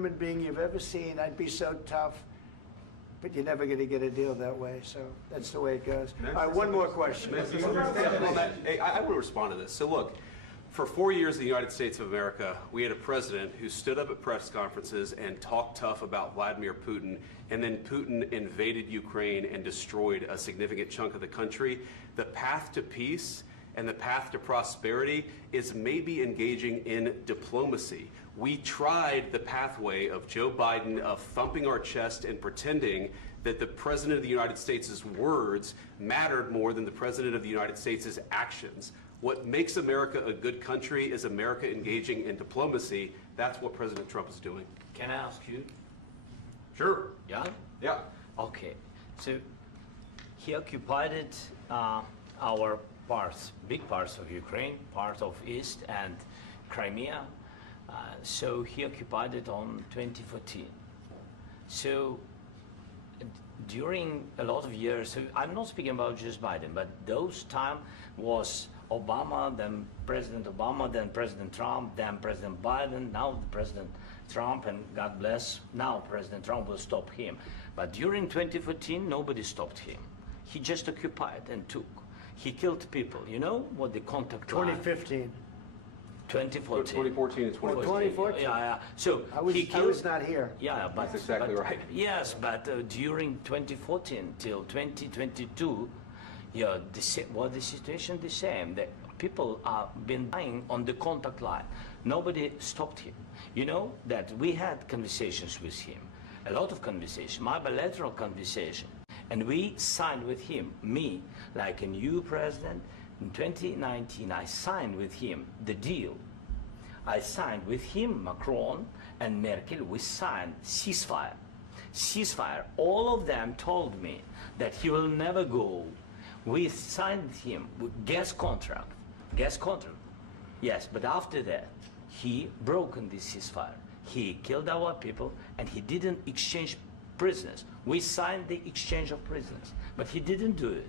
human being you've ever seen. I'd be so tough, but you're never going to get a deal that way. So that's the way it goes. All right, one more question. Hey, I want to respond to this. So look, for 4 years in the United States of America, we had a president who stood up at press conferences and talked tough about Vladimir Putin, and then Putin invaded Ukraine and destroyed a significant chunk of the country. The path to peace and the path to prosperity is maybe engaging in diplomacy. We tried the pathway of Joe Biden of thumping our chest and pretending that the President of the United States' words mattered more than the President of the United States' actions. What makes America a good country is America engaging in diplomacy. That's what President Trump is doing. Can I ask you? Sure. Yeah? Yeah. Okay. So he occupied our parts, big parts of Ukraine, part of East and Crimea. So he occupied it on 2014. So during a lot of years, so I'm not speaking about just Biden, but those time was Obama, then President Obama, then President Trump, then President Biden, now President Trump, and God bless, now President Trump will stop him. But during 2014, nobody stopped him. He just occupied and took. He killed people. You know what the contact line? 2015. 2014. 2014 and 2015. 2014. Yeah. So I was not here. Yeah, but that's exactly right. Yes, but during 2014 till 2022, yeah, the situation the same. The people are been dying on the contact line. Nobody stopped him. You know that we had conversations with him, a lot of conversation, my bilateral conversation, and we signed with him. Me, like a new president, in 2019, I signed with him the deal. I signed with him, Macron and Merkel. We signed ceasefire. Ceasefire. All of them told me that he will never go. We signed with him with gas contract. Gas contract. Yes, but after that, he broken this ceasefire. He killed our people and he didn't exchange prisoners. We signed the exchange of prisoners, but he didn't do it.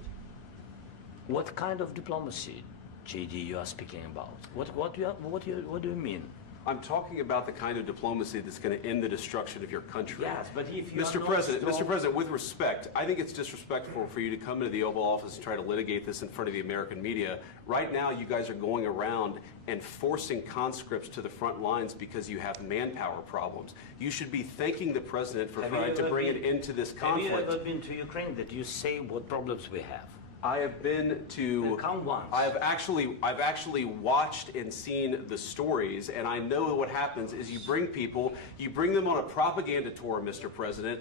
What kind of diplomacy, JD, you are speaking about? What do you mean? I'm talking about the kind of diplomacy that's going to end the destruction of your country. Yes, but if you Mr. President, with respect, I think it's disrespectful for you to come into the Oval Office and try to litigate this in front of the American media. Right now, you guys are going around and forcing conscripts to the front lines because you have manpower problems. You should be thanking the President for trying to bring it into this conflict. Have you ever been to Ukraine that you say what problems we have? I have been to. Count once. I've actually watched and seen the stories, and I know what happens is you bring people, you bring them on a propaganda tour, Mr. President.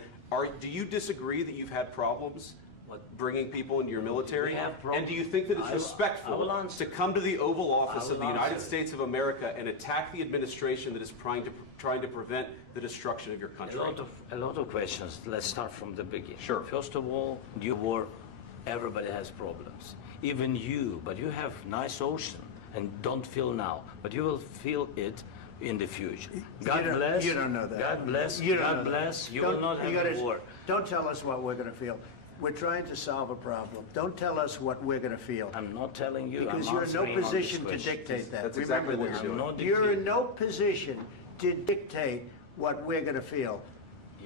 Do you disagree that you've had problems bringing people into your military? And do you think that it's respectful to come to the Oval Office of the United States of America and attack the administration that is trying to prevent the destruction of your country? A lot of questions. Let's start from the beginning. Sure. First of all, you war. Everybody has problems, even you, but you have nice ocean and don't feel now, but you will feel it in the future. God bless. You don't know that. God bless. You don't God know bless. That. You will not have a war. Don't tell us what we're going to feel. We're trying to solve a problem. Don't tell us what we're going to feel. I'm not telling you. Because I'm you're in no answering position on to this dictate that. That's Remember exactly what this. you're doing. You're in no position to dictate what we're going to feel.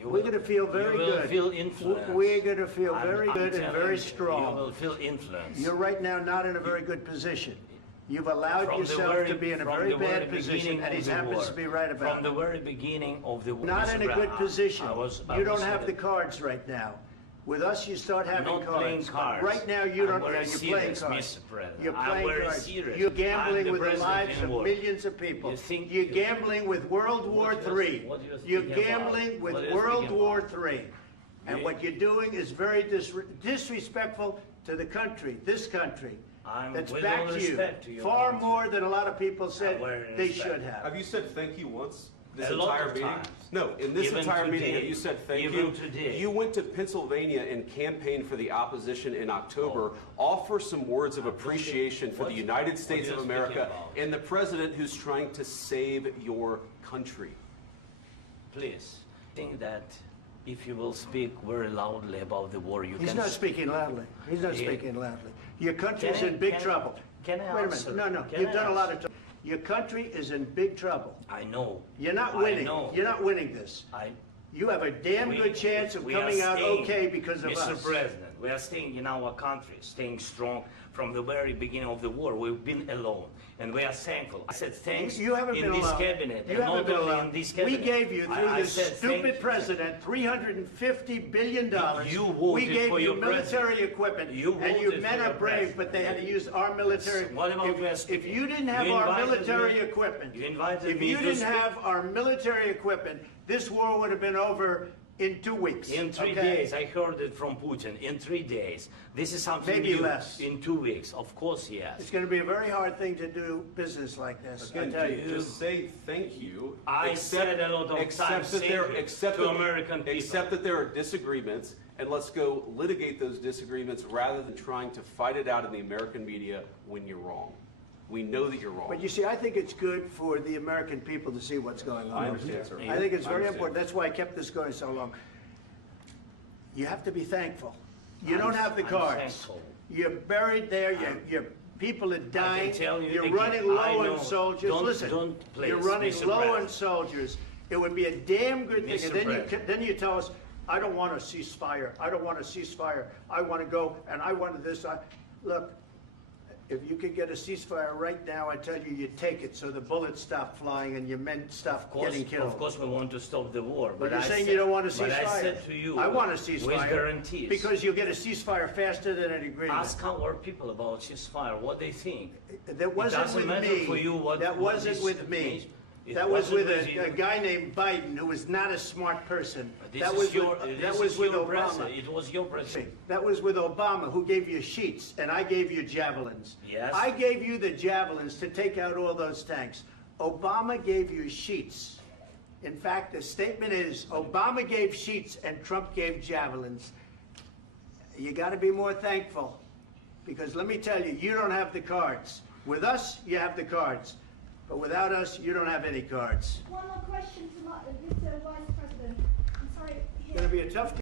We're going to feel very good. You will feel influence. We're going to feel very good and very strong. You will feel influence. You're right now not in a very good position. You've allowed yourself to be in a very bad position, and he happens to be right about it. From the very beginning of the war. Not in a good position. You don't have the cards right now. With us, you start having not cards. Playing cards. Right now, you don't. You're playing cards. You're playing cards. Serious. You're gambling with the lives of millions of people. You're gambling with World War III. You're gambling with World War III. And what you're doing is very disrespectful to the country, this country. That's backed you far more than a lot of people said they should have. Have you said thank you once? This a lot entire of meeting? times. No, in this Even entire today. meeting, have you said thank Even you? today. You went to Pennsylvania and campaigned for the opposition in October. Offer some words of appreciation for the United States of America and the president who's trying to save your country. Please, think that if you will speak very loudly about the war, you can... He's not speaking loudly. He's not speaking loudly. Your country's in big trouble. Can I Wait a answer? minute. No, Can you've I done a lot answer? of... Your country is in big trouble. I know. You're not I winning. know. You're not winning this. You have a damn good chance of coming out okay because of us. Mr. President, we are staying in our country, staying strong from the very beginning of the war. We've been alone, and we are thankful. I said thanks You haven't in been this alone. cabinet, You and haven't not been only alone. in this cabinet. We gave you, through I this said stupid president, $350 billion. You voted we gave for you your military president. equipment, You and you voted men for are your brave, president. but they had to use our military. What about West? If you didn't have You our invited military me- equipment, you invited if me you to didn't speak- have our military equipment, this war would have been over in 2 weeks. In 3 okay? days, I heard it from Putin. In 3 days, this is something Maybe new. less. In 2 weeks, of course, yes. It's going to be a very hard thing to do business like this. I Again, tell you. just say thank you. I said a lot of accept times that thank there- you accept to that- American people. Accept that there are disagreements, and let's go litigate those disagreements rather than trying to fight it out in the American media when you're wrong. We know that you're wrong. But you see, I think it's good for the American people to see what's going on. I understand, sir. I think it's I very understand. important. That's why I kept this going so long. You have to be thankful. You I'm- don't have the I'm cards. thankful. You're buried there. Your people are dying. tell you You're again, running I low know. on soldiers. Don't- Listen, don't please, you're running Mr. low on President. soldiers. It would be a damn good thing. Mr. And then President. then you tell us, I don't want a ceasefire. I don't want a ceasefire. I want to go and I want this. Look, if you could get a ceasefire right now, I tell you, you take it so the bullets stop flying and your men stop getting killed. Of course, we want to stop the war. But you're I saying said- you don't want a ceasefire. But I said to you, I want a ceasefire. with guarantees. Because you'll get a ceasefire faster than an agreement. Ask our people about ceasefire, what they think. That wasn't doesn't with matter me. for you what- That what wasn't this with me. means. It That was wasn't with with you. a guy named Biden who was not a smart person. This That is was your, with, this that is was with your Obama. president. It was your president. That was with Obama, who gave you sheets, and I gave you javelins. Yes. I gave you the javelins to take out all those tanks. Obama gave you sheets. In fact, the statement is, Obama gave sheets and Trump gave javelins. You got to be more thankful, because let me tell you, you don't have the cards. With us, you have the cards. But without us, you don't have any cards. One more question to Mr. Vice President. I'm sorry. It's going to be a tough